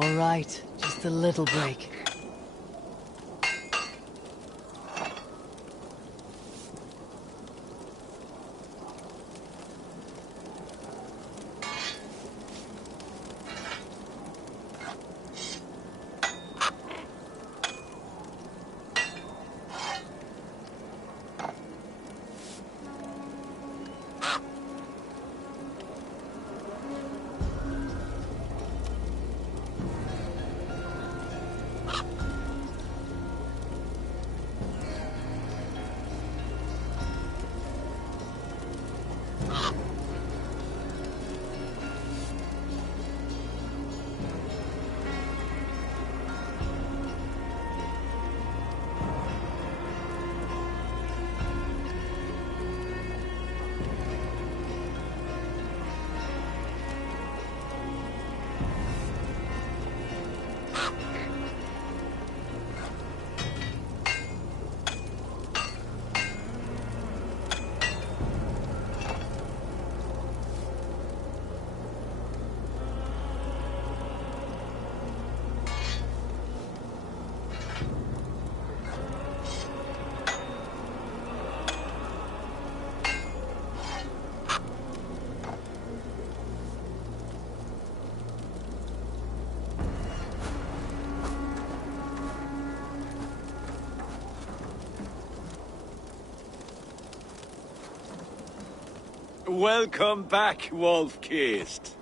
All right, just a little break. Welcome back, Wolf-Kissed.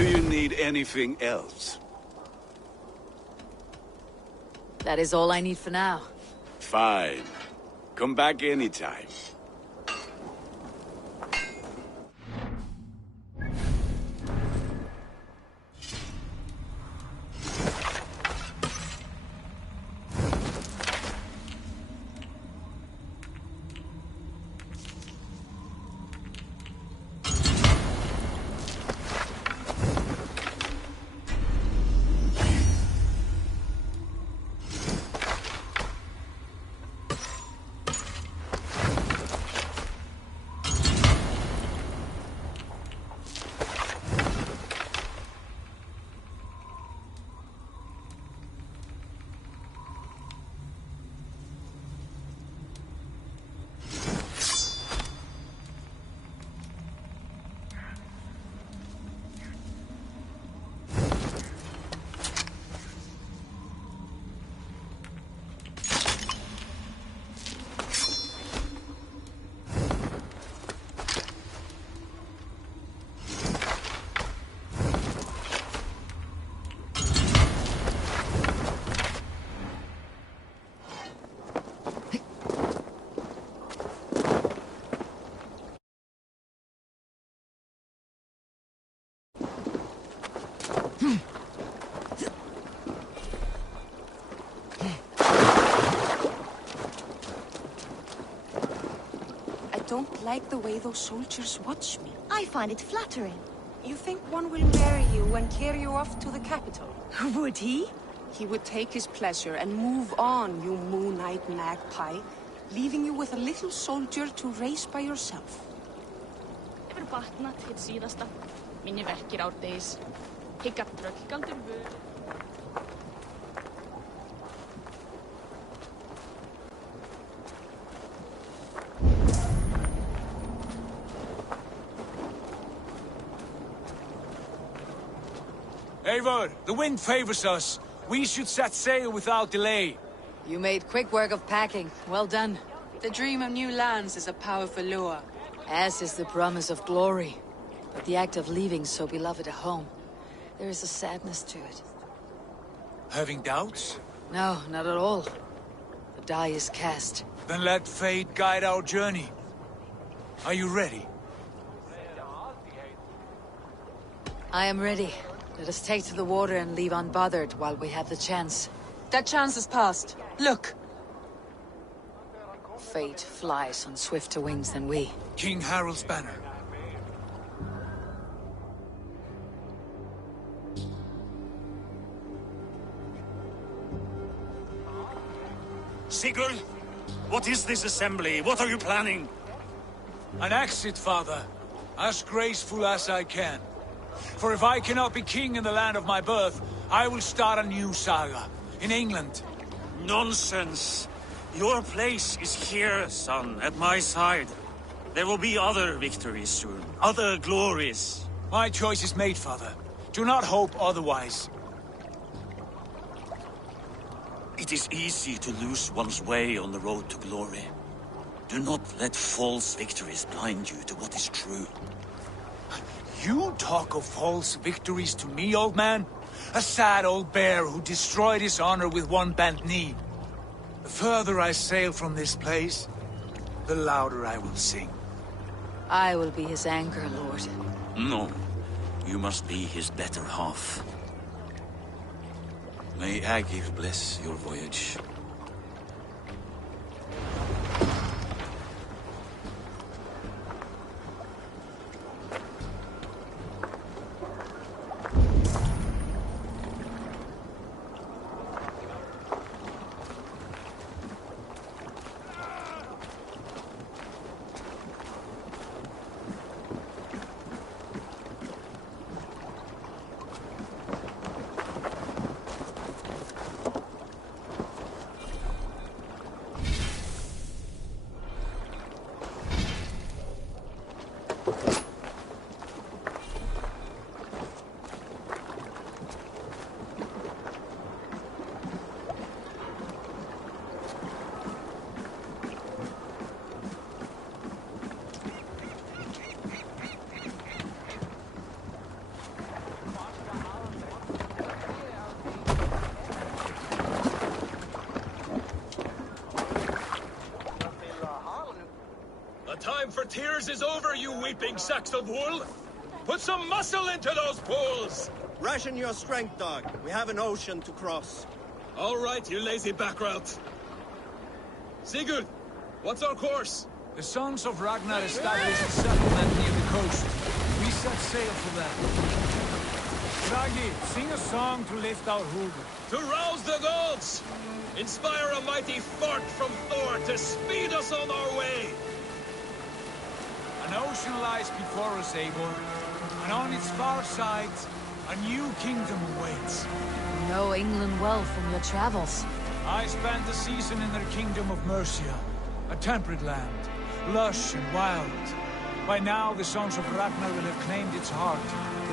Do you need anything else? That is all I need for now. Fine. Come back anytime. don't like the way those soldiers watch me. I find it flattering. You think one will marry you and carry you off to the capital? Would he? He would take his pleasure and move on, you moon-eyed magpie, leaving you with a little soldier to raise by yourself. Hefur batnað hið síðasta, minni verkir árdegis. Hyggar tröllgaldur vör. Eivor, the wind favors us. We should set sail without delay. You made quick work of packing. Well done. The dream of new lands is a powerful lure. As is the promise of glory. But the act of leaving so beloved a home, there is a sadness to it. Having doubts? No, not at all. The die is cast. Then let fate guide our journey. Are you ready? I am ready. Let us take to the water and leave unbothered while we have the chance. That chance is past. Look! Fate flies on swifter wings than we. King Harald's banner. Sigurd, what is this assembly? What are you planning? An exit, father. As graceful as I can. For if I cannot be king in the land of my birth, I will start a new saga. In England. Nonsense. Your place is here, son, at my side. There will be other victories soon. Other glories. My choice is made, father. Do not hope otherwise. It is easy to lose one's way on the road to glory. Do not let false victories blind you to what is true. You talk of false victories to me, old man? A sad old bear who destroyed his honor with one bent knee. The further I sail from this place, the louder I will sing. I will be his anchor, Lord. No. You must be his better half. May Agir bless your voyage. Time for tears is over, you weeping sacks of wool! Put some muscle into those pools! Ration your strength, dog. We have an ocean to cross. All right, you lazy back route. Sigurd, what's our course? The sons of Ragnar established a settlement near the coast. We set sail for them. Ragi, sing a song to lift our hood. To rouse the gods! Inspire a mighty fart from Thor to speed us on our way! An ocean lies before us, Eivor, and on its far side, a new kingdom awaits. You know England well from your travels. I spent a season in their kingdom of Mercia, a temperate land, lush and wild. By now, the sons of Ragnar will have claimed its heart.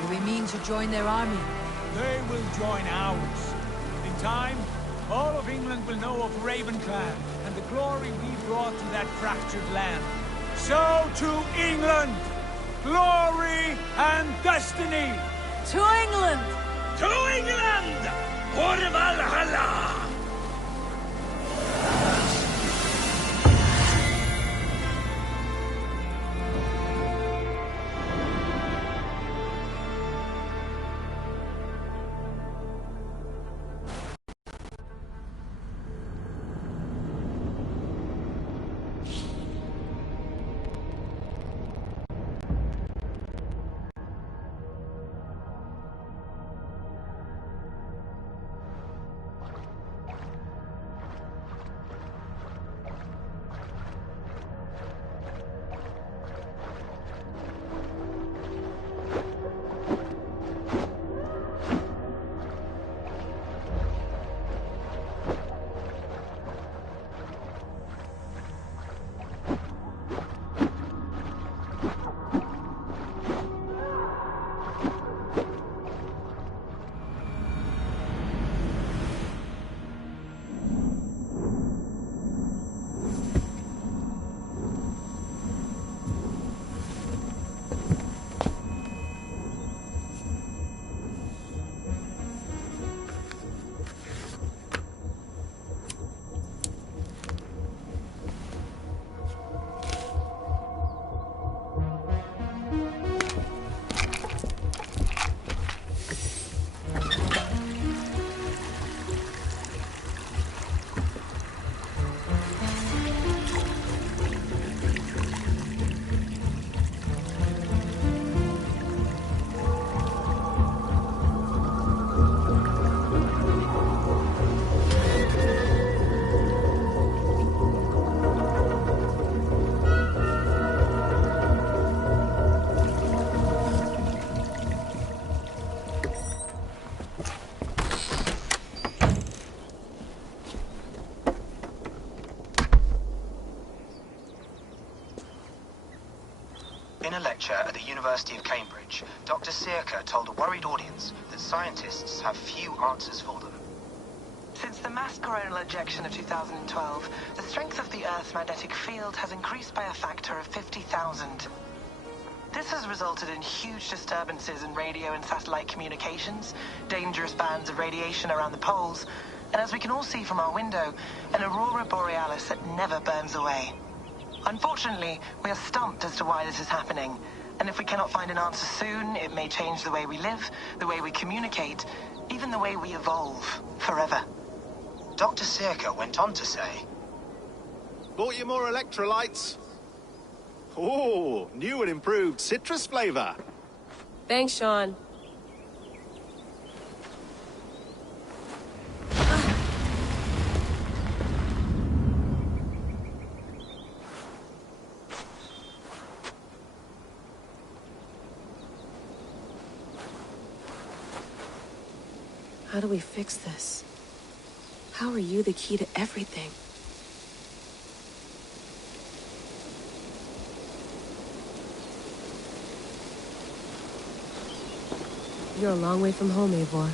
Do we mean to join their army? They will join ours. In time, all of England will know of Ravenclan and the glory we brought to that fractured land. So to England! Glory and destiny! To England! To England! For Valhalla! In a lecture at the University of Cambridge, Dr. Circa told a worried audience that scientists have few answers for them. Since the mass coronal ejection of 2012, the strength of the Earth's magnetic field has increased by a factor of 50,000. This has resulted in huge disturbances in radio and satellite communications, dangerous bands of radiation around the poles, and as we can all see from our window, an aurora borealis that never burns away. Unfortunately, we are stumped as to why this is happening, and if we cannot find an answer soon, it may change the way we live, the way we communicate, even the way we evolve, forever. Dr. Circa went on to say, Bought you more electrolytes? Oh, new and improved citrus flavor. Thanks, Sean. How do we fix this? How are you the key to everything? You're a long way from home, Eivor.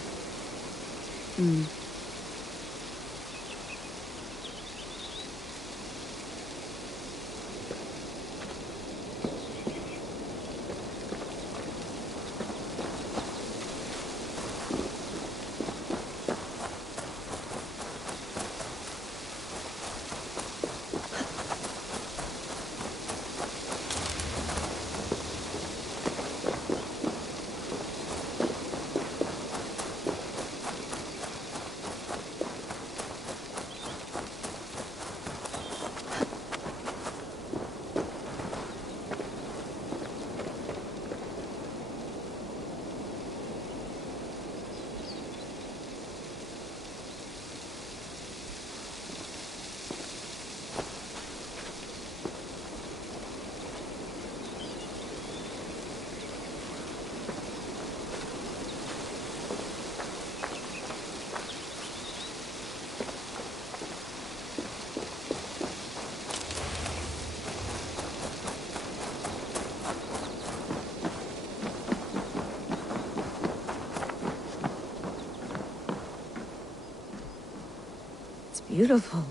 Beautiful.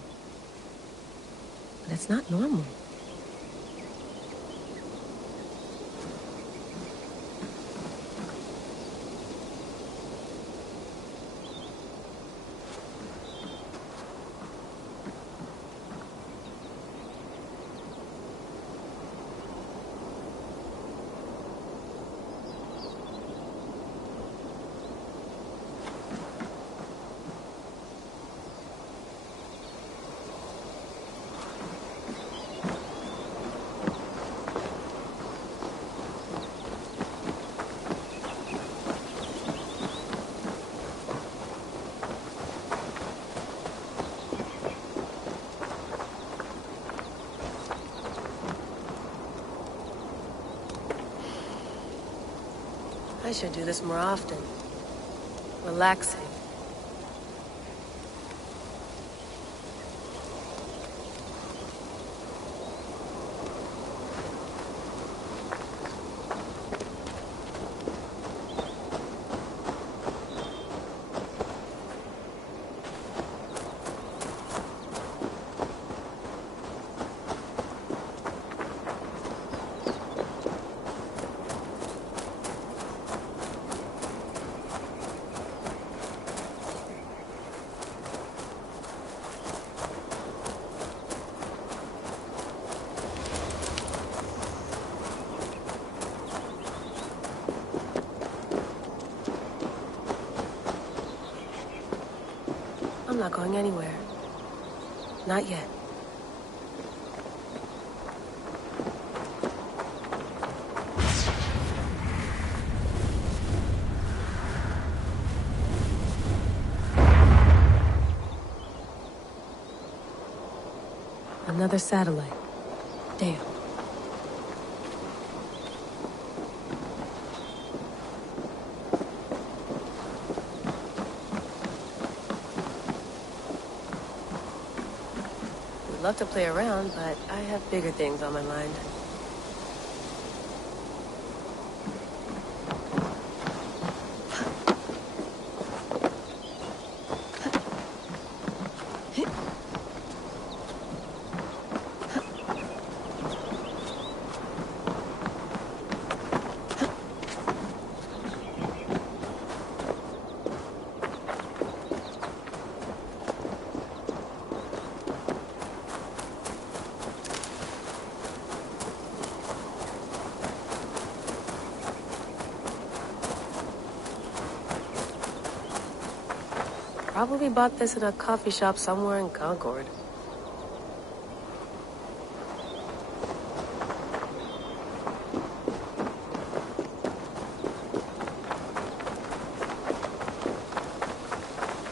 But it's not normal. I should do this more often. Relaxing. I'm not going anywhere. Not yet. Another satellite. Damn. Love to play around, but I have bigger things on my mind. Probably bought this in a coffee shop somewhere in Concord.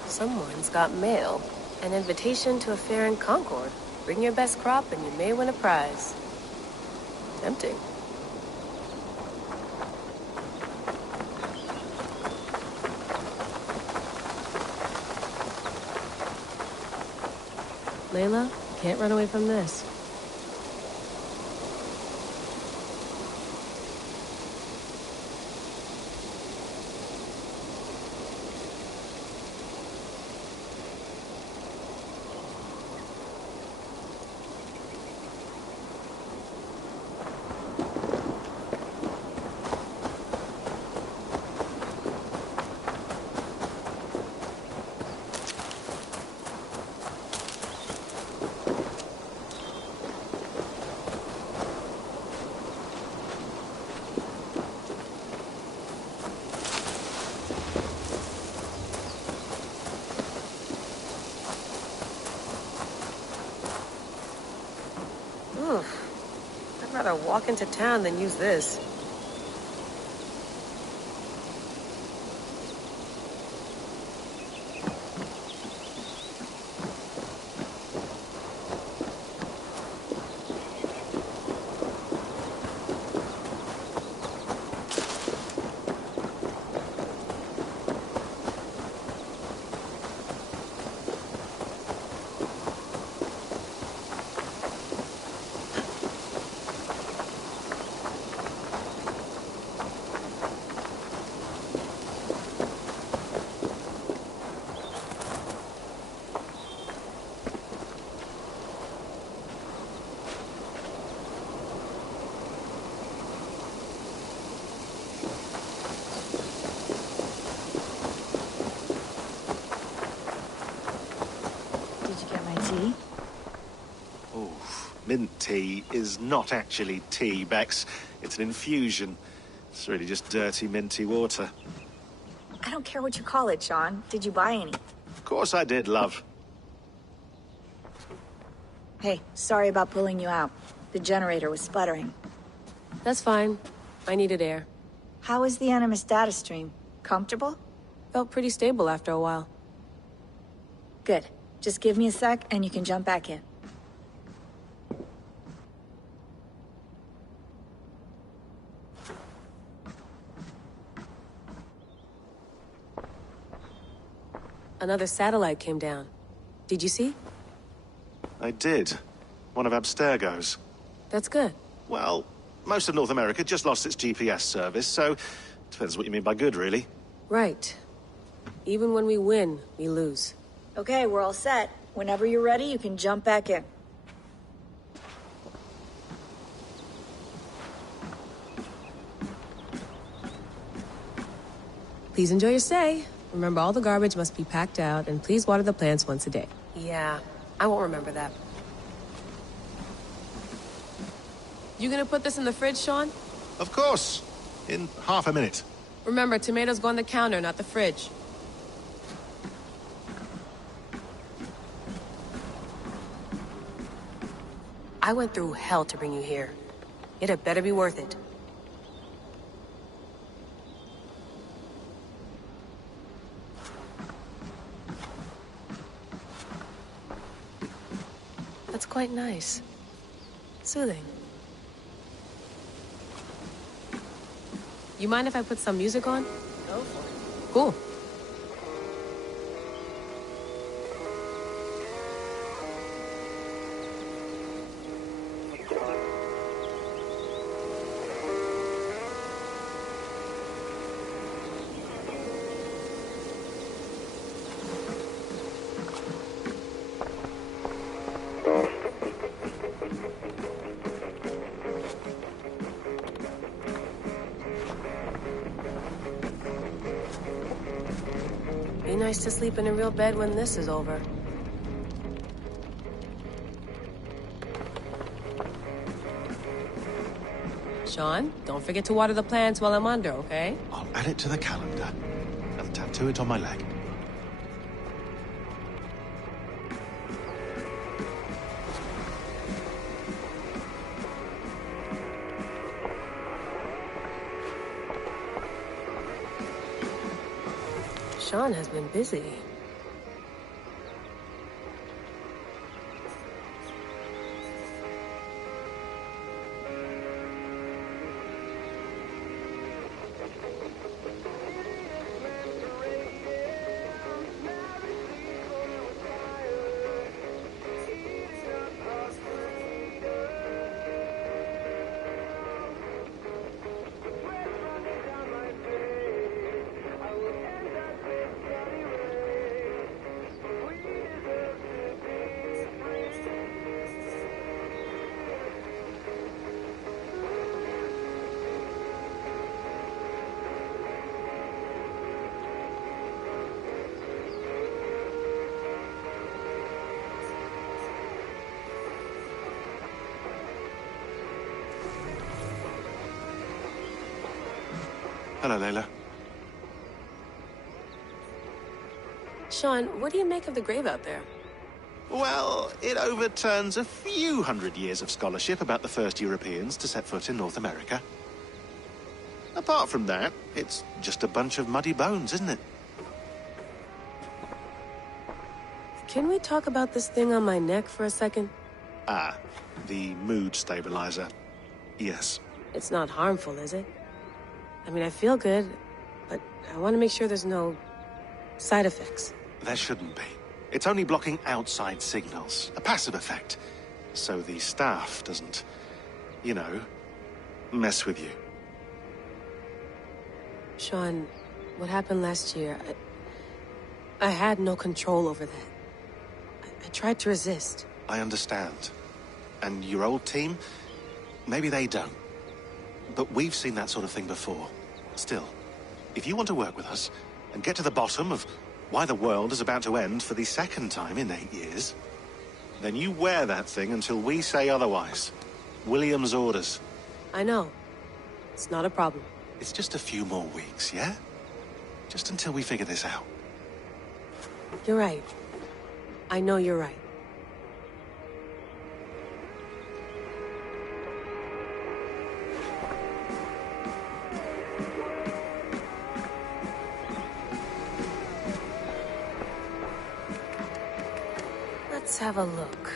Someone's got mail. An invitation to a fair in Concord. Bring your best crop and you may win a prize. Tempting. Layla, you can't run away from this. I'd rather walk into town than use this. Mint tea is not actually tea, Bex. It's an infusion. It's really just dirty, minty water. I don't care what you call it, Sean. Did you buy any? Of course I did, love. Hey, sorry about pulling you out. The generator was sputtering. That's fine. I needed air. How was the Animus data stream? Comfortable? Felt pretty stable after a while. Good. Just give me a sec and you can jump back in. Another satellite came down. Did you see? I did. One of Abstergo's. That's good. Well, most of North America just lost its GPS service, so depends what you mean by good, really. Right. Even when we win, we lose. Okay, we're all set. Whenever you're ready, you can jump back in. Please enjoy your stay. Remember, all the garbage must be packed out, and please water the plants once a day. Yeah, I won't remember that. You gonna put this in the fridge, Sean? Of course. In half a minute. Remember, tomatoes go on the counter, not the fridge. I went through hell to bring you here. It had better be worth it. That's quite nice. Soothing. You mind if I put some music on? Go for it. Cool. Be nice to sleep in a real bed when this is over. Sean, don't forget to water the plants while I'm under, okay? I'll add it to the calendar and tattoo it on my leg. Sean has been busy. Hello, Layla. Sean, what do you make of the grave out there? Well, it overturns a few hundred years of scholarship about the first Europeans to set foot in North America. Apart from that, it's just a bunch of muddy bones, isn't it? Can we talk about this thing on my neck for a second? Ah, the mood stabilizer. Yes. It's not harmful, is it? I mean, I feel good, but I want to make sure there's no side effects. There shouldn't be. It's only blocking outside signals, a passive effect. So the staff doesn't, you know, mess with you. Sean, what happened last year, I had no control over that. I tried to resist. I understand. And your old team, maybe they don't. But we've seen that sort of thing before. Still, if you want to work with us and get to the bottom of why the world is about to end for the second time in 8 years, then you wear that thing until we say otherwise. William's orders. I know. It's not a problem. It's just a few more weeks, yeah? Just until we figure this out. You're right. I know you're right. Let's have a look.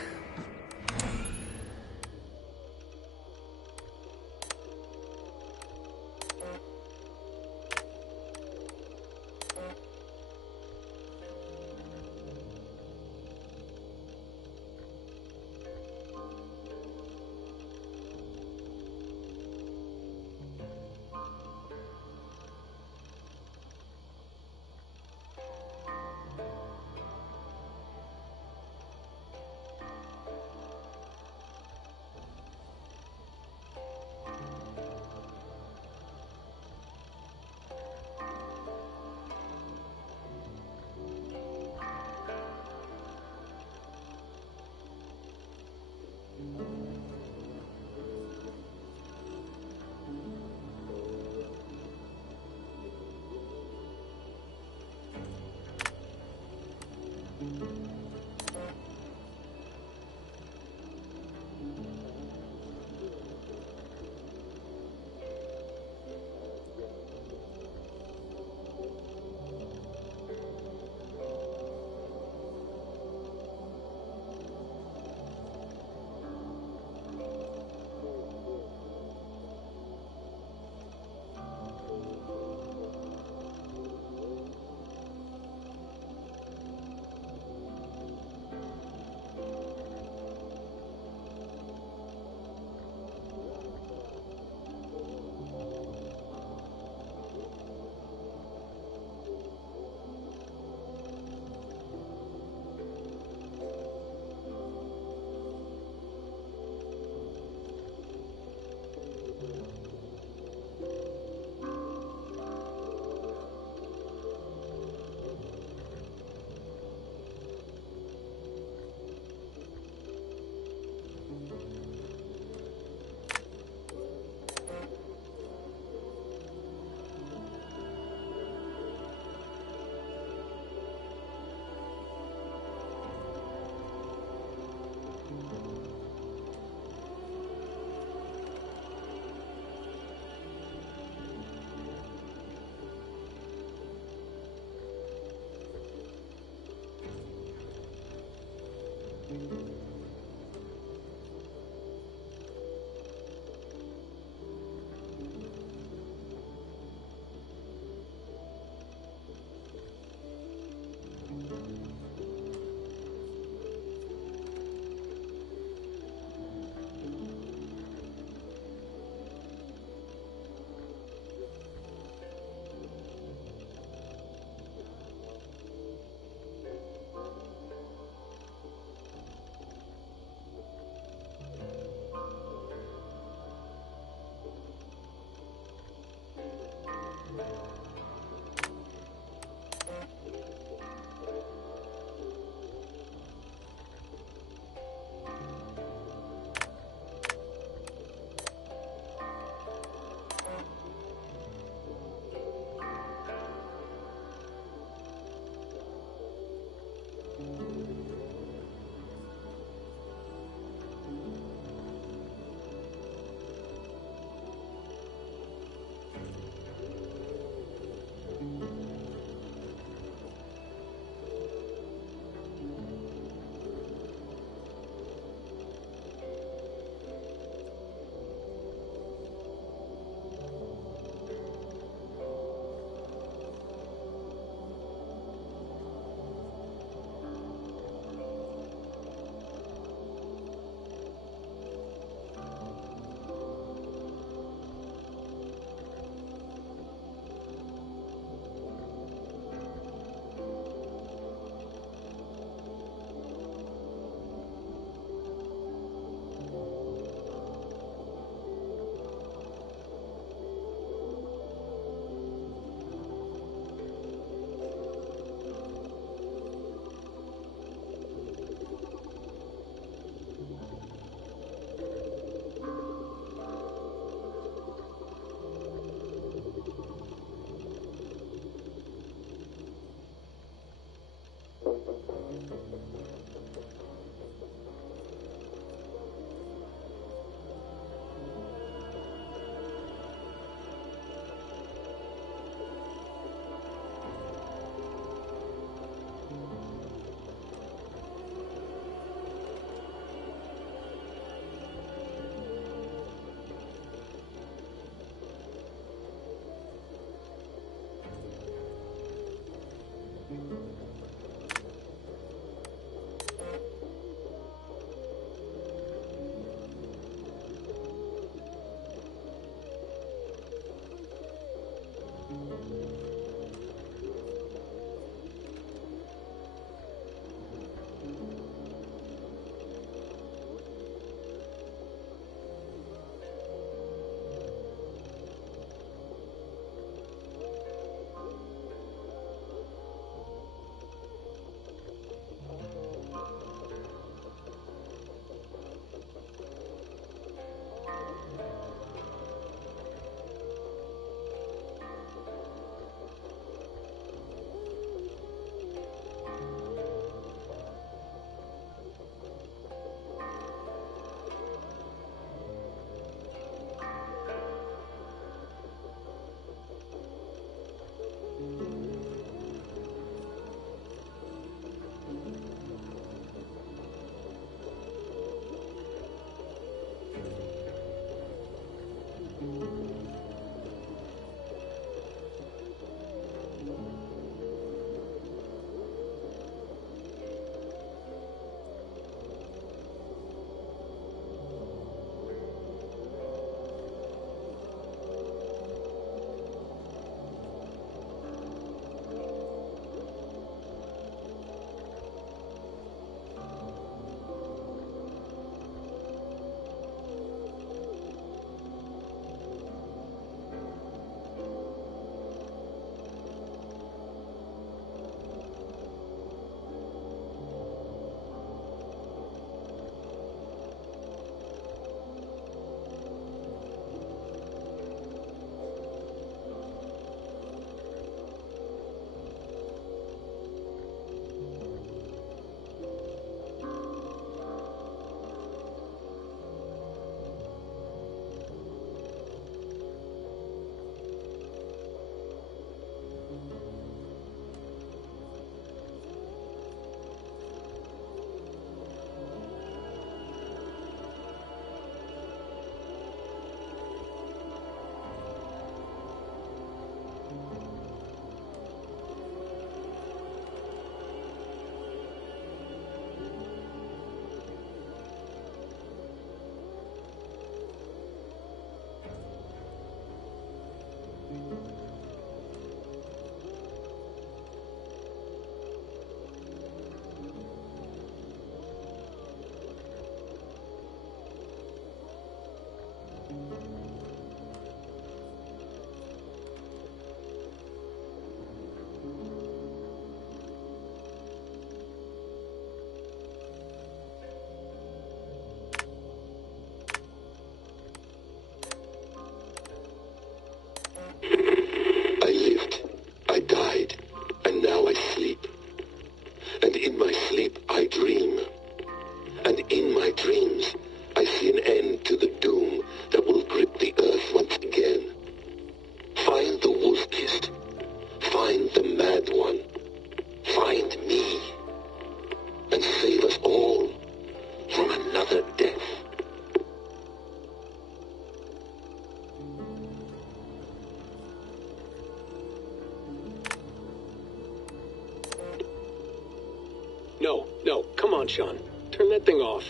No, come on, Sean. Turn that thing off.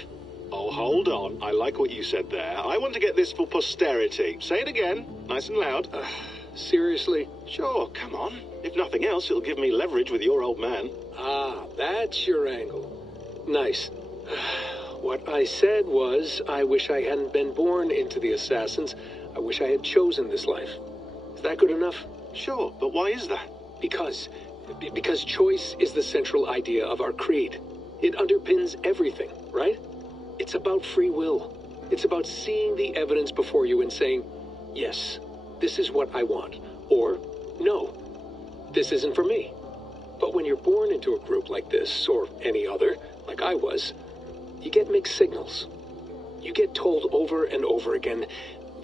Oh, hold on. I like what you said there. I want to get this for posterity. Say it again, nice and loud. Seriously? Sure, come on. If nothing else, it'll give me leverage with your old man. Ah, that's your angle. Nice. What I said was, I wish I hadn't been born into the Assassins. I wish I had chosen this life. Is that good enough? Sure, but why is that? Because choice is the central idea of our creed. It underpins everything, right? It's about free will. It's about seeing the evidence before you and saying, yes, this is what I want. Or, no, this isn't for me. But when you're born into a group like this, or any other, like I was, you get mixed signals. You get told over and over again,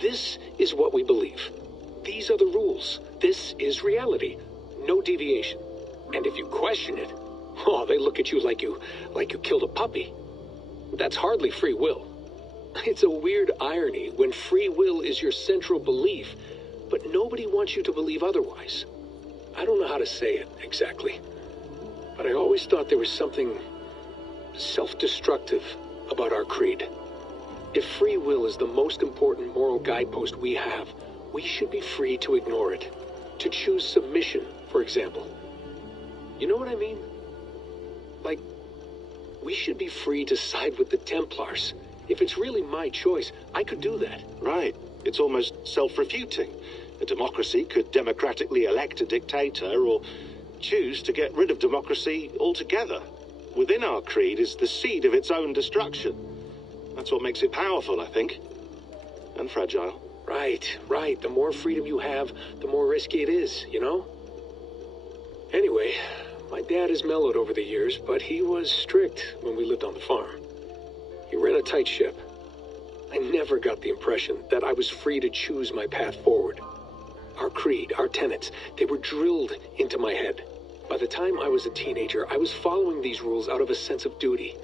this is what we believe. These are the rules. This is reality. No deviation. And if you question it, oh, they look at you like you killed a puppy. That's hardly free will. It's a weird irony when free will is your central belief, but nobody wants you to believe otherwise. I don't know how to say it exactly, but I always thought there was something self-destructive about our creed. If free will is the most important moral guidepost we have, we should be free to ignore it. To choose submission, for example. You know what I mean? Like, we should be free to side with the Templars. If it's really my choice, I could do that. Right. It's almost self-refuting. A democracy could democratically elect a dictator or choose to get rid of democracy altogether. Within our creed is the seed of its own destruction. That's what makes it powerful, I think. And fragile. Right. The more freedom you have, the more risky it is, you know? Anyway, my dad has mellowed over the years, but he was strict when we lived on the farm. He ran a tight ship. I never got the impression that I was free to choose my path forward. Our creed, our tenets, they were drilled into my head. By the time I was a teenager, I was following these rules out of a sense of duty.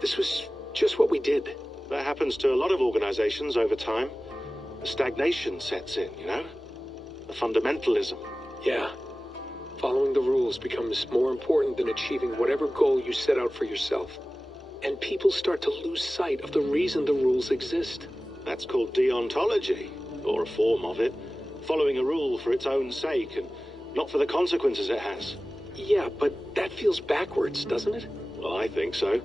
This was just what we did. That happens to a lot of organizations over time. The stagnation sets in, you know? The fundamentalism. Yeah. Following the rules becomes more important than achieving whatever goal you set out for yourself. And people start to lose sight of the reason the rules exist. That's called deontology, or a form of it. Following a rule for its own sake, and not for the consequences it has. Yeah, but that feels backwards, doesn't it? Well, I think so.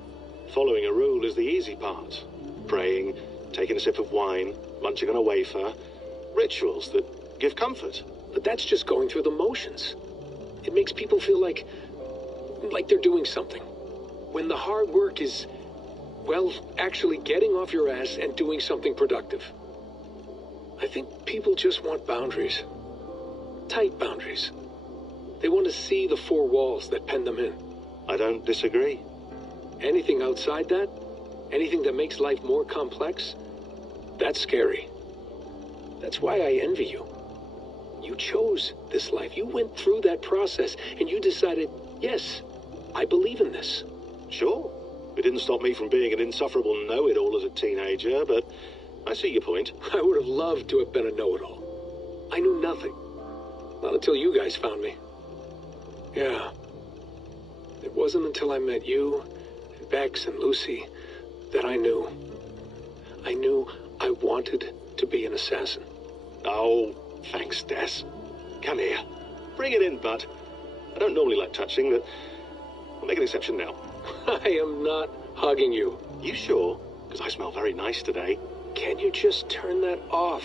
Following a rule is the easy part. Praying, taking a sip of wine, munching on a wafer. Rituals that give comfort. But that's just going through the motions. It makes people feel like they're doing something. When the hard work is, well, actually getting off your ass and doing something productive. I think people just want boundaries. Tight boundaries. They want to see the four walls that pen them in. I don't disagree. Anything outside that, anything that makes life more complex, that's scary. That's why I envy you. You chose this life. You went through that process, and you decided, yes, I believe in this. Sure. It didn't stop me from being an insufferable know-it-all as a teenager, but I see your point. I would have loved to have been a know-it-all. I knew nothing. Not until you guys found me. Yeah. It wasn't until I met you, and Bex and Lucy, that I knew. I knew I wanted to be an assassin. Oh, thanks, Des. Come here. Bring it in, bud. I don't normally like touching, but I'll make an exception now. I am not hugging you. You sure? Because I smell very nice today. Can you just turn that off?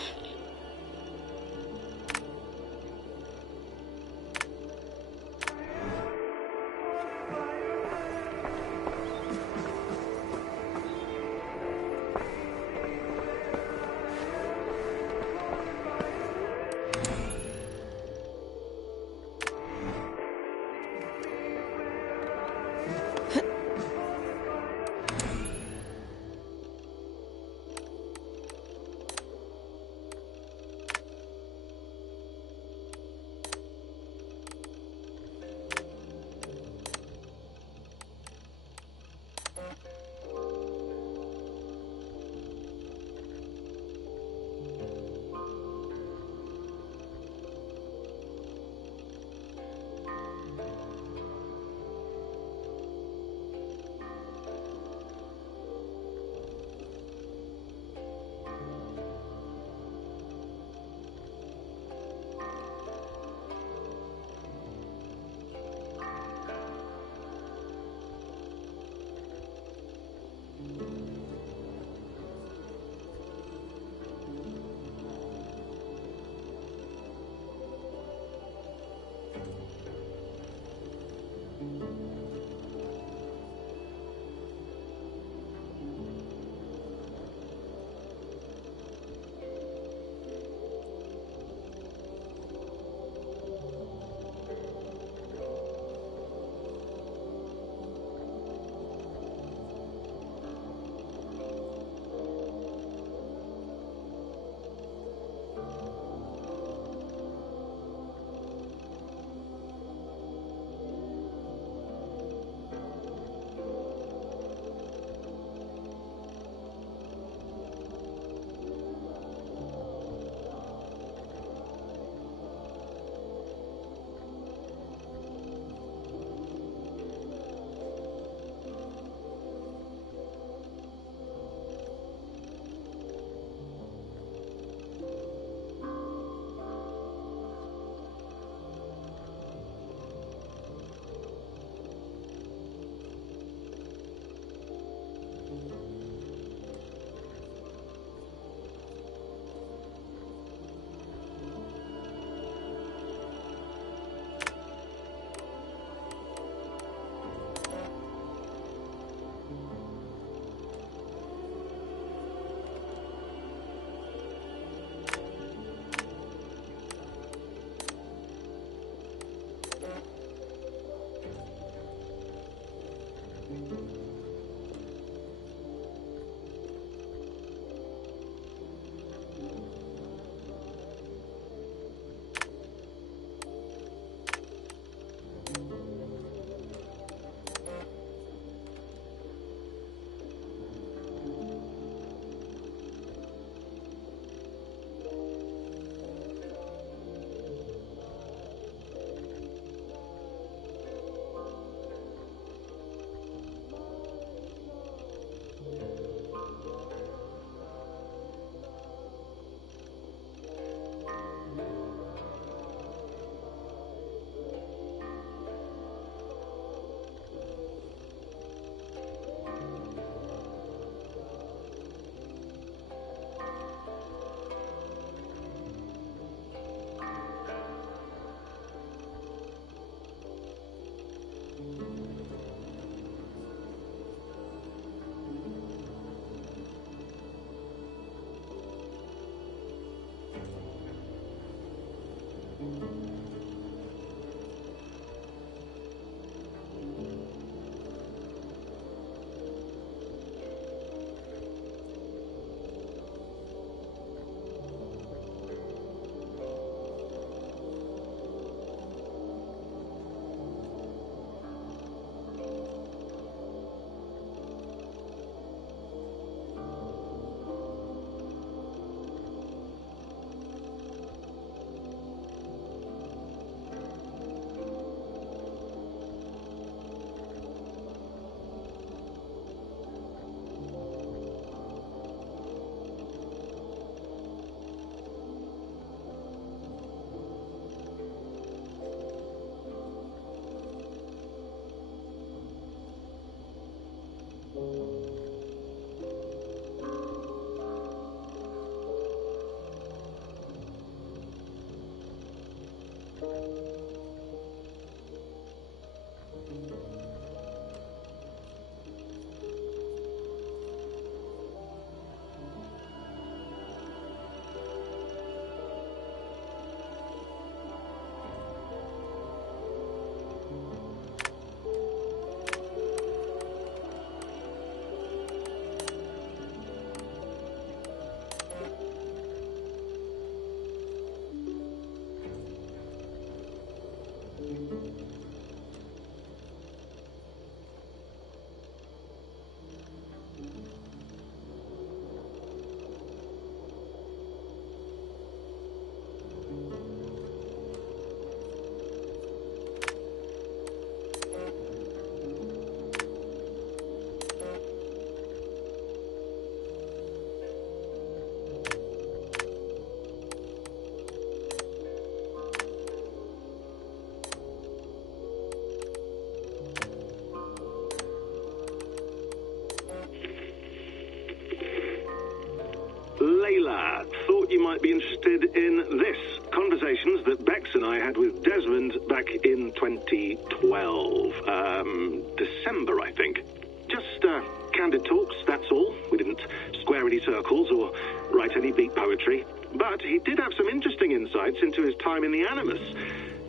Layla, thought you might be interested in this. Conversations that Bex and I had with Desmond back in 2012. December, I think. Just, candid talks, that's all. We didn't square any circles or write any beat poetry. But he did have some interesting insights into his time in the Animus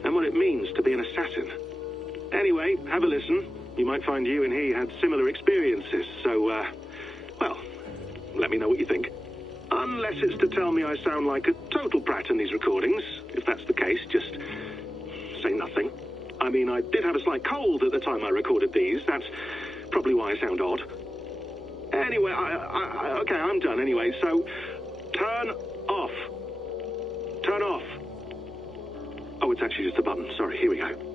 and what it means to be an assassin. Anyway, have a listen. You might find you and he had similar experiences, so, well, let me know what you think. Unless it's to tell me I sound like a total brat in these recordings. If that's the case, just say nothing. I mean, I did have a slight cold at the time I recorded these. That's probably why I sound odd. Anyway, okay, I'm done anyway, so turn off. Turn off. Oh, it's actually just a button. Sorry, here we go.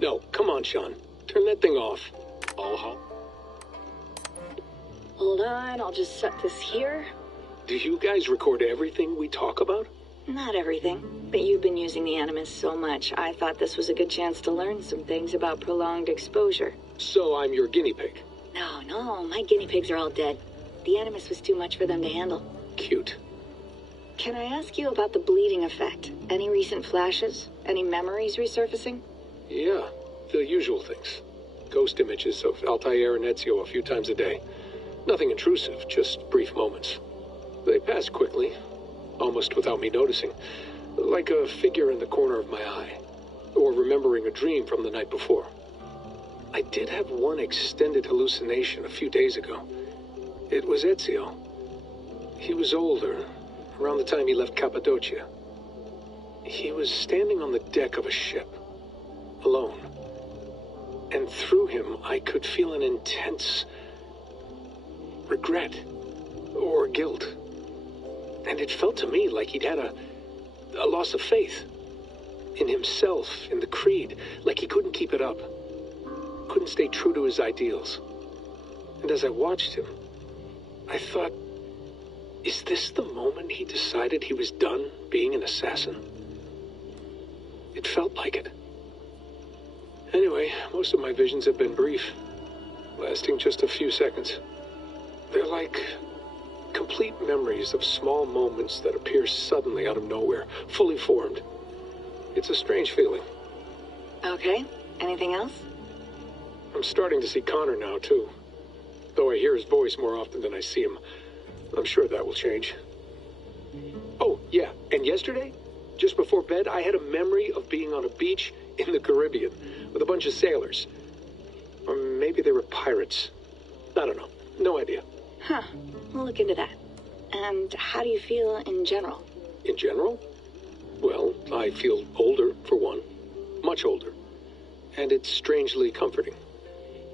No, come on, Sean. Turn that thing off. Hold on, I'll just set this here. Do you guys record everything we talk about? Not everything, but you've been using the Animus so much, I thought this was a good chance to learn some things about prolonged exposure. So I'm your guinea pig. No, my guinea pigs are all dead. The Animus was too much for them to handle. Cute. Can I ask you about the bleeding effect? Any recent flashes? Any memories resurfacing? Yeah, the usual things. Ghost images of Altair and Ezio a few times a day. Nothing intrusive, just brief moments. They pass quickly, almost without me noticing. Like a figure in the corner of my eye. Or remembering a dream from the night before. I did have one extended hallucination a few days ago. It was Ezio. He was older, around the time he left Cappadocia. He was standing on the deck of a ship, alone. And through him, I could feel an intense regret or guilt. And it felt to me like he'd had a loss of faith in himself, in the creed, like he couldn't keep it up, couldn't stay true to his ideals. And as I watched him, I thought, is this the moment he decided he was done being an assassin? It felt like it. Anyway, most of my visions have been brief, lasting just a few seconds. They're like complete memories of small moments that appear suddenly out of nowhere, fully formed. It's a strange feeling. Okay, anything else? I'm starting to see Connor now, too. Though I hear his voice more often than I see him. I'm sure that will change. Oh, yeah, and yesterday, just before bed, I had a memory of being on a beach in the Caribbean with a bunch of sailors. Or maybe they were pirates. I don't know. No idea. Huh, we'll look into that. And how do you feel in general? In general? Well, I feel older, for one. Much older. And it's strangely comforting.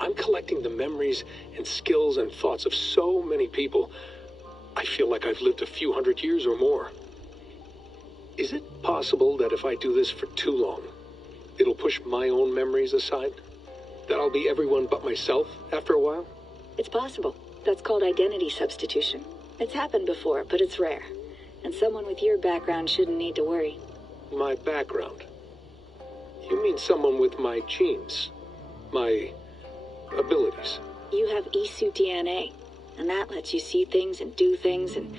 I'm collecting the memories and skills and thoughts of so many people. I feel like I've lived a few hundred years or more. Is it possible that if I do this for too long, it'll push my own memories aside? That I'll be everyone but myself after a while? It's possible. That's called identity substitution. It's happened before, but it's rare. And someone with your background shouldn't need to worry. My background? You mean someone with my genes? My abilities? You have Isu DNA, and that lets you see things and do things and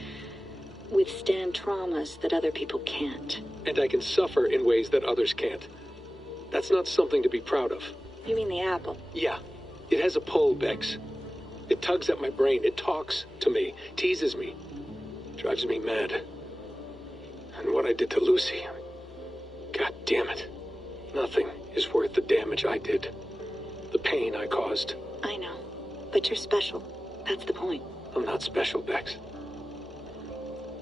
withstand traumas that other people can't. And I can suffer in ways that others can't. That's not something to be proud of. You mean the apple? Yeah. It has a pull, Bex. It tugs at my brain. It talks to me. Teases me. Drives me mad. And what I did to Lucy... God damn it. Nothing is worth the damage I did. The pain I caused. I know. But you're special. That's the point. I'm not special, Bex.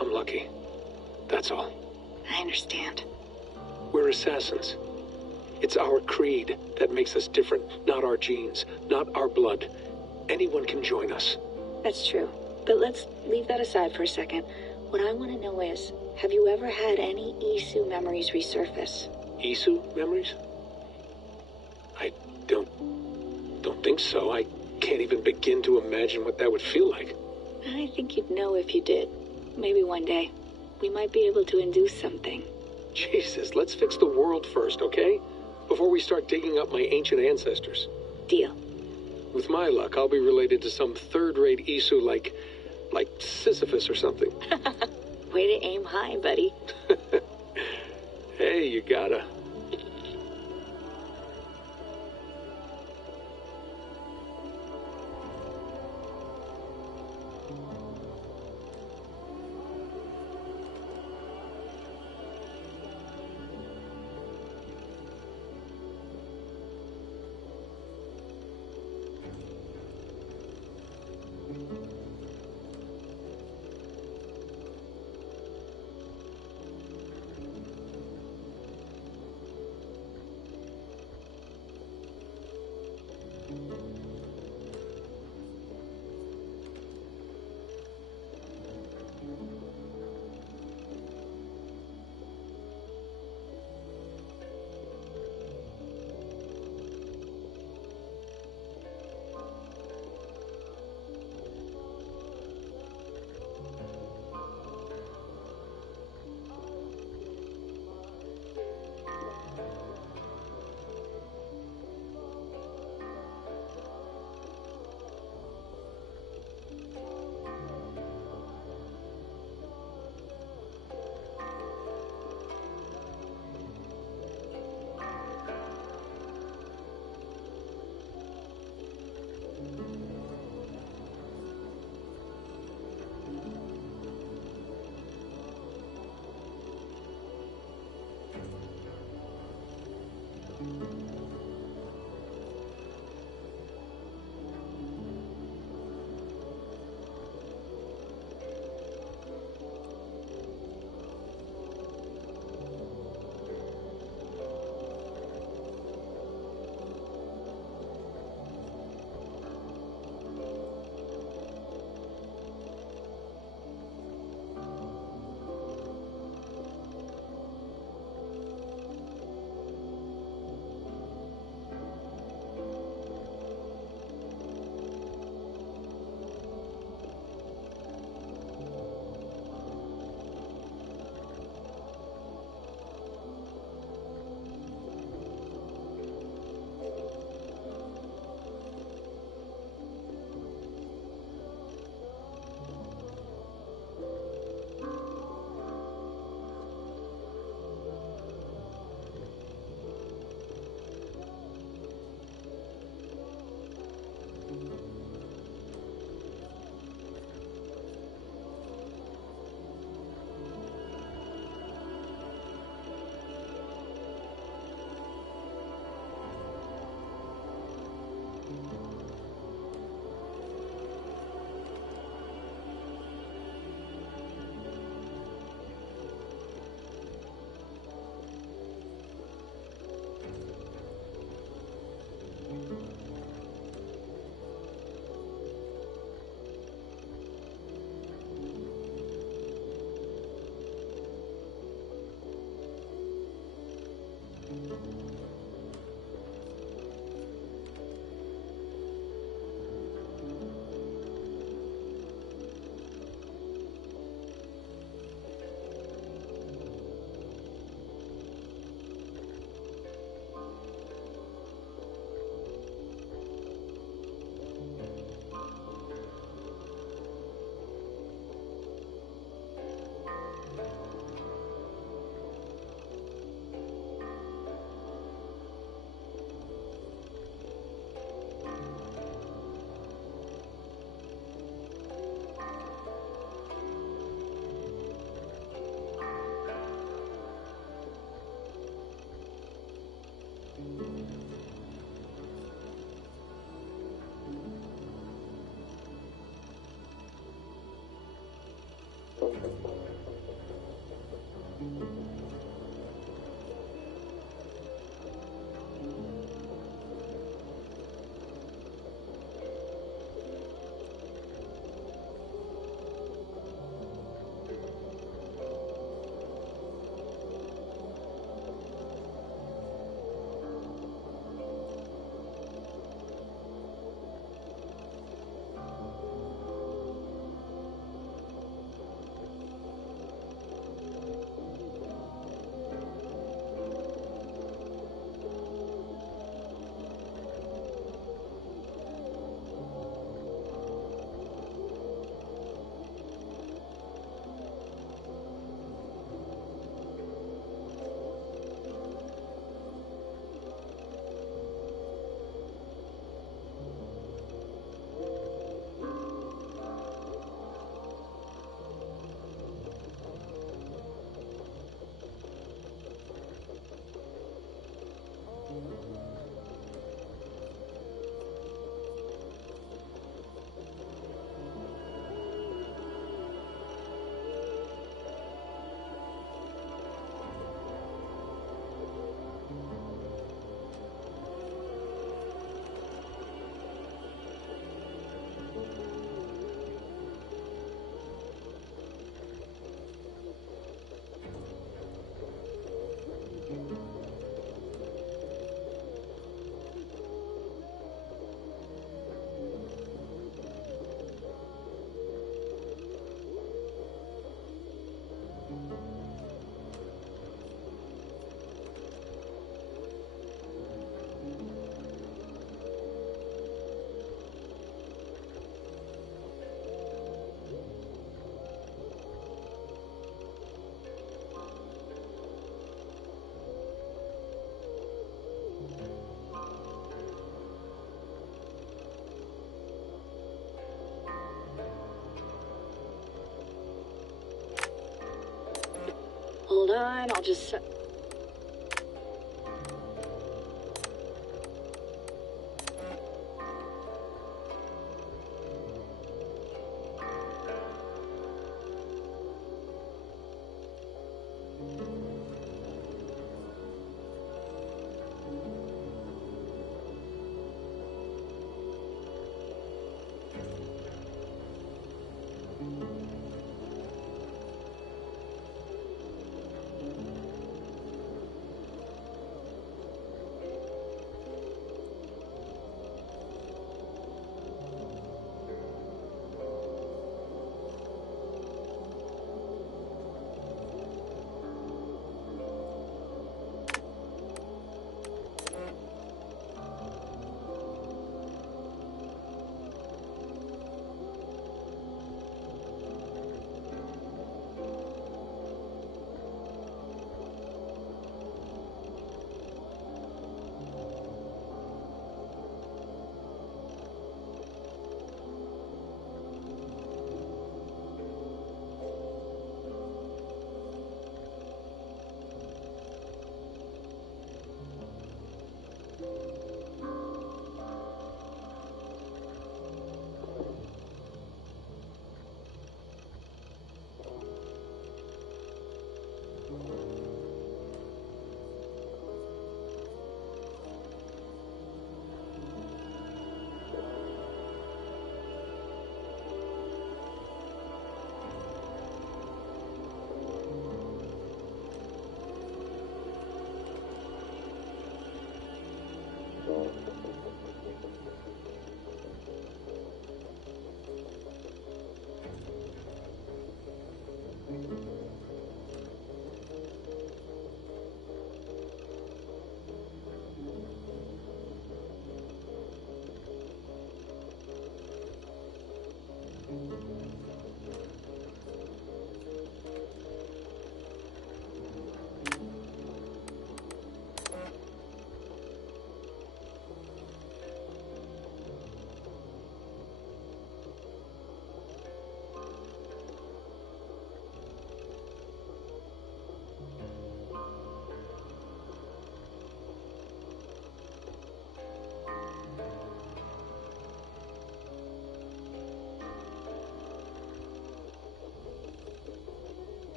I'm lucky. That's all. I understand. We're assassins. It's our creed that makes us different, not our genes, not our blood. Anyone can join us. That's true. But let's leave that aside for a second. What I want to know is, have you ever had any Isu memories resurface? Isu memories? I don't think so. I can't even begin to imagine what that would feel like. I think you'd know if you did. Maybe one day. We might be able to induce something. Jesus, let's fix the world first, okay? Before we start digging up my ancient ancestors. Deal. With my luck, I'll be related to some third-rate Isu like Sisyphus or something. Way to aim high, buddy. Hey, you gotta. Hold on, I'll just...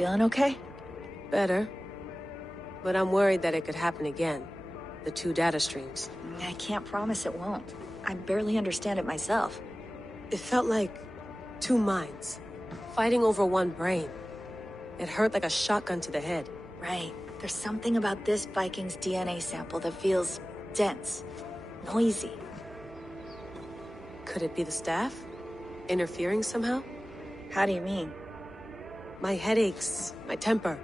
Feeling okay? Better. But I'm worried that it could happen again. The two data streams. I can't promise it won't. I barely understand it myself. It felt like two minds, fighting over one brain. It hurt like a shotgun to the head. Right. There's something about this Viking's DNA sample that feels dense, noisy. Could it be the staff? Interfering somehow? How do you mean? My headaches, my temper.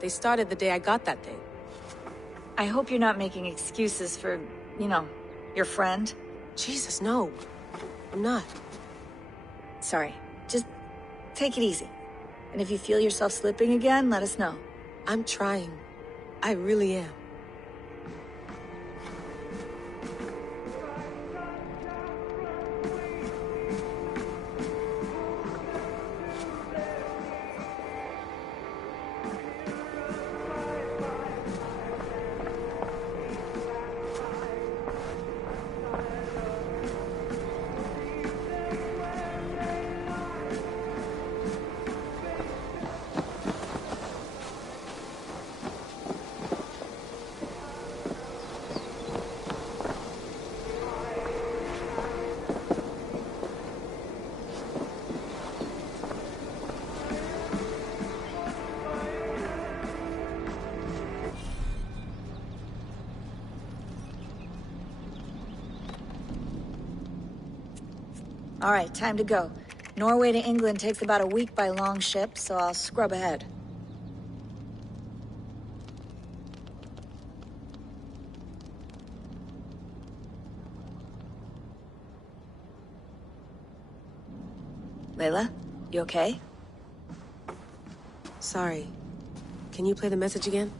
They started the day I got that thing. I hope you're not making excuses for, you know, your friend. Jesus, no. I'm not. Sorry. Just take it easy. And if you feel yourself slipping again, let us know. I'm trying. I really am. All right, time to go. Norway to England takes about a week by long ship, so I'll scrub ahead. Layla, you okay? Sorry. Can you play the message again?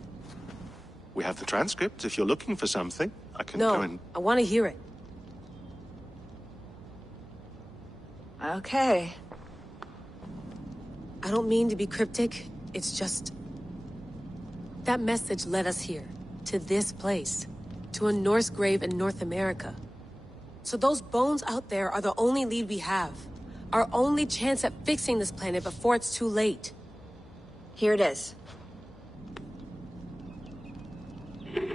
We have the transcript. If you're looking for something, I can No, go and... I want to hear it. Okay. I don't mean to be cryptic. It's just... that message led us here. To this place. To a Norse grave in North America. So those bones out there are the only lead we have. Our only chance at fixing this planet before it's too late. Here it is.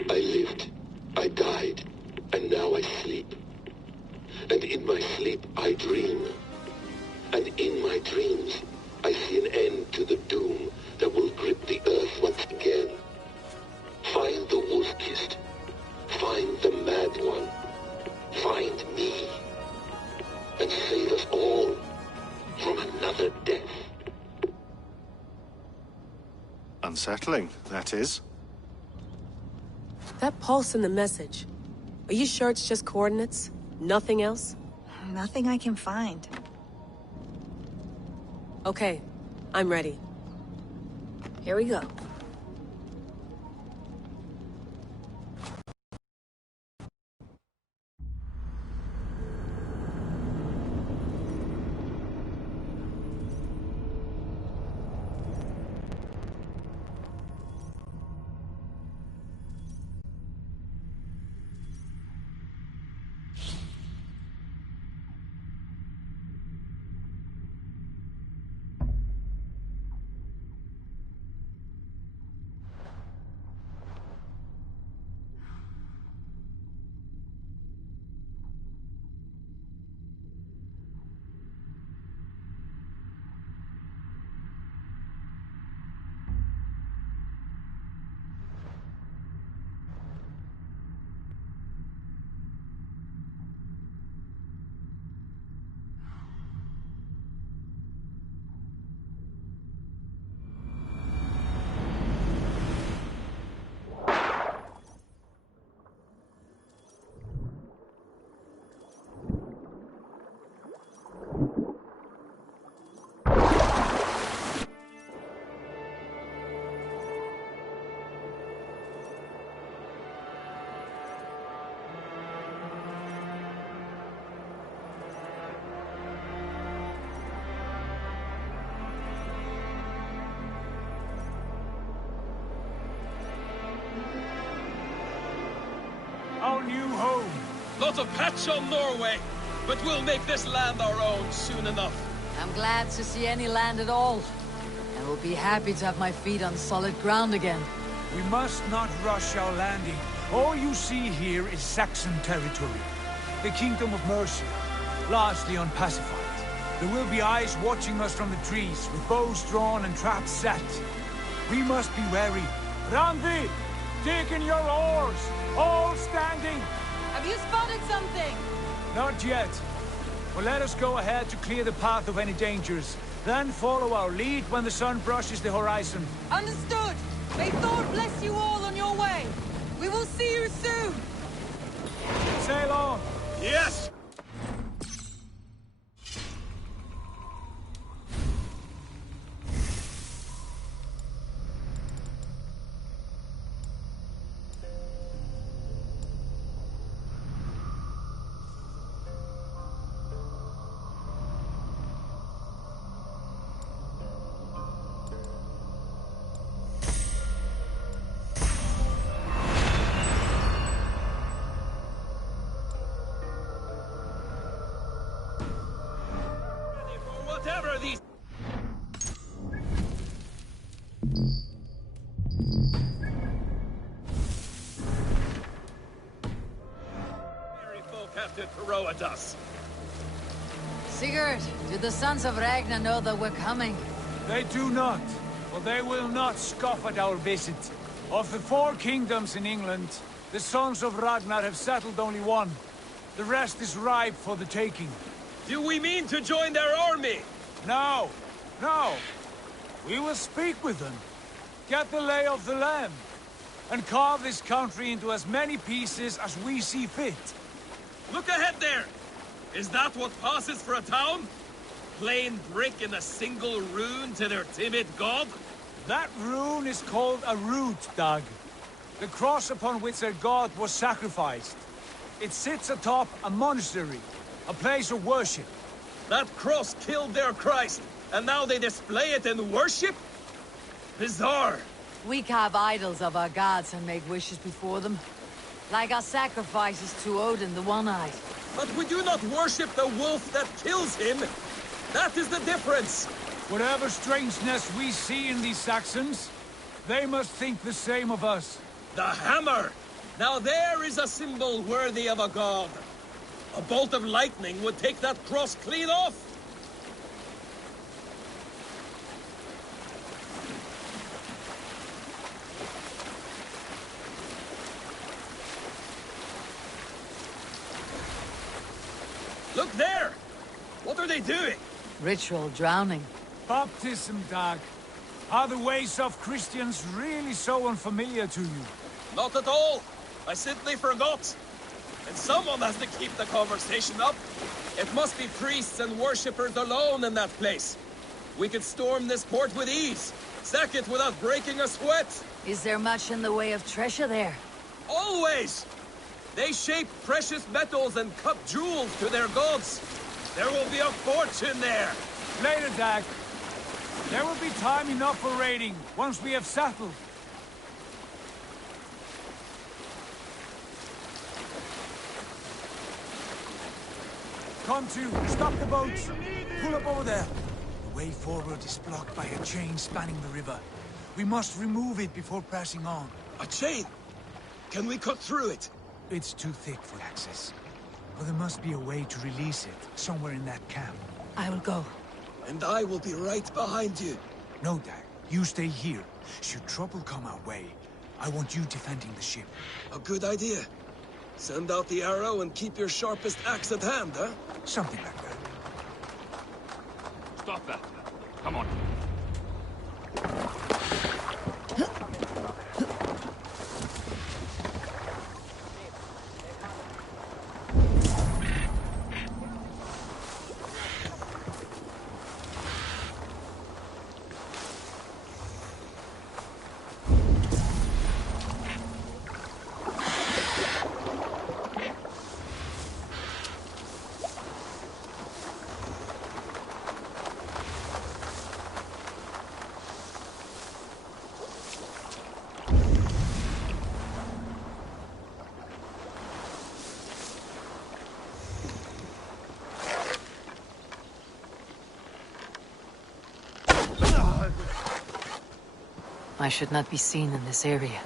I lived, I died, and now I sleep. And in my sleep I dream. And in my dreams, I see an end to the doom that will grip the earth once again. Find the wolf-kissed. Find the mad one. Find me. And save us all from another death. Unsettling, that is. That pulse in the message. Are you sure it's just coordinates? Nothing else? Nothing I can find. Okay, I'm ready. Here we go. Our new home. Not a patch on Norway, but we'll make this land our own soon enough. I'm glad to see any land at all. And will be happy to have my feet on solid ground again. We must not rush our landing. All you see here is Saxon territory. The Kingdom of Mercia, largely unpacified. There will be eyes watching us from the trees, with bows drawn and traps set. We must be wary. Randi! Dig in your oars! All standing! Have you spotted something? Not yet. Well, let us go ahead to clear the path of any dangers. Then follow our lead when the sun brushes the horizon. Understood! May Thor bless you all on your way! We will see you soon! Sail on! Yes! Whatever these... Merry folk have to corrode us. Sigurd, do the sons of Ragnar know that we're coming? They do not. Well, they will not scoff at our visit. Of the 4 kingdoms in England, the sons of Ragnar have settled only one. The rest is ripe for the taking. Do we mean to join their army? No, no. We will speak with them, get the lay of the land, and carve this country into as many pieces as we see fit. Look ahead there! Is that what passes for a town? Plain brick in a single rune to their timid god? That rune is called a root, Doug. The cross upon which their god was sacrificed. It sits atop a monastery, a place of worship. That cross killed their Christ, and now they display it in worship? Bizarre. We carve idols of our gods and make wishes before them. Like our sacrifices to Odin, the One-Eyed. But we do not worship the wolf that kills him. That is the difference. Whatever strangeness we see in these Saxons, they must think the same of us. The hammer! Now there is a symbol worthy of a god. A bolt of lightning would take that cross clean off. Look there! What are they doing? Ritual drowning. Baptism, Doug. Are the ways of Christians really so unfamiliar to you? Not at all. I simply forgot. And someone has to keep the conversation up. It must be priests and worshippers alone in that place. We could storm this port with ease. Sack it without breaking a sweat. Is there much in the way of treasure there? Always! They shape precious metals and cut jewels to their gods. There will be a fortune there. Later, Dag. There will be time enough for raiding, once we have settled. Come to, stop the boats. Pull up over there. The way forward is blocked by a chain spanning the river. We must remove it before passing on. A chain? Can we cut through it? It's too thick for access. But there must be a way to release it, somewhere in that camp. I will go. And I will be right behind you. No, Dag. You stay here. Should trouble come our way, I want you defending the ship. A good idea. Send out the arrow and keep your sharpest axe at hand, huh? Something like that. Stop that. Come on. I should not be seen in this area.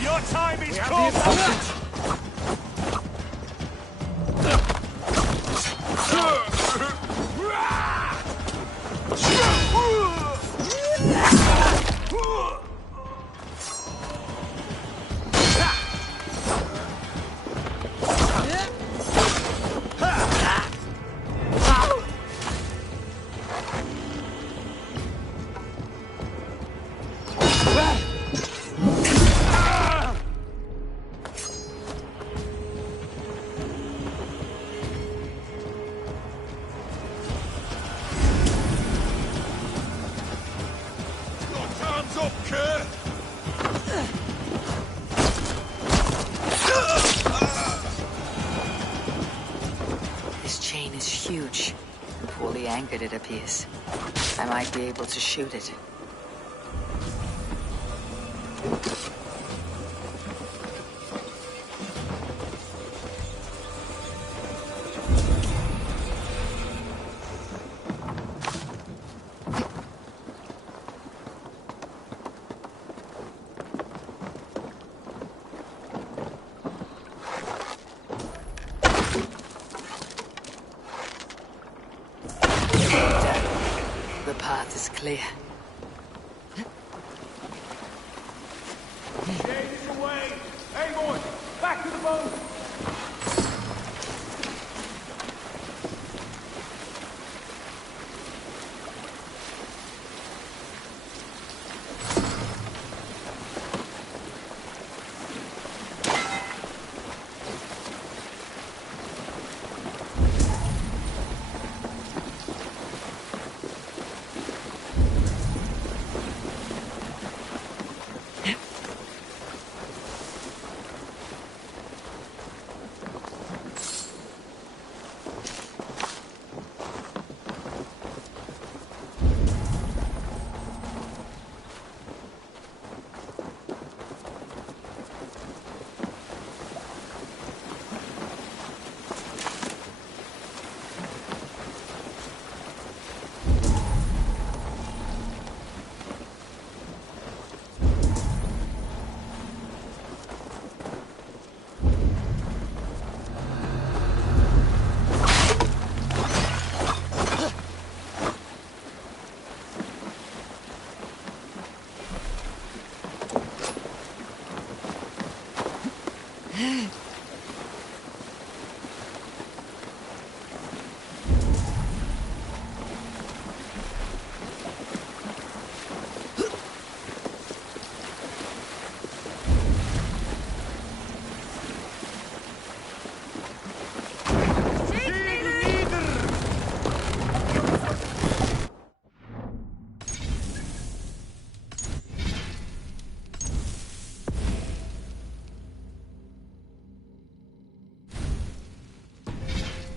Your time is come! fully anchored, it appears. I might be able to shoot it. The path is clear. Shade is away! Hey boys, back to the boat!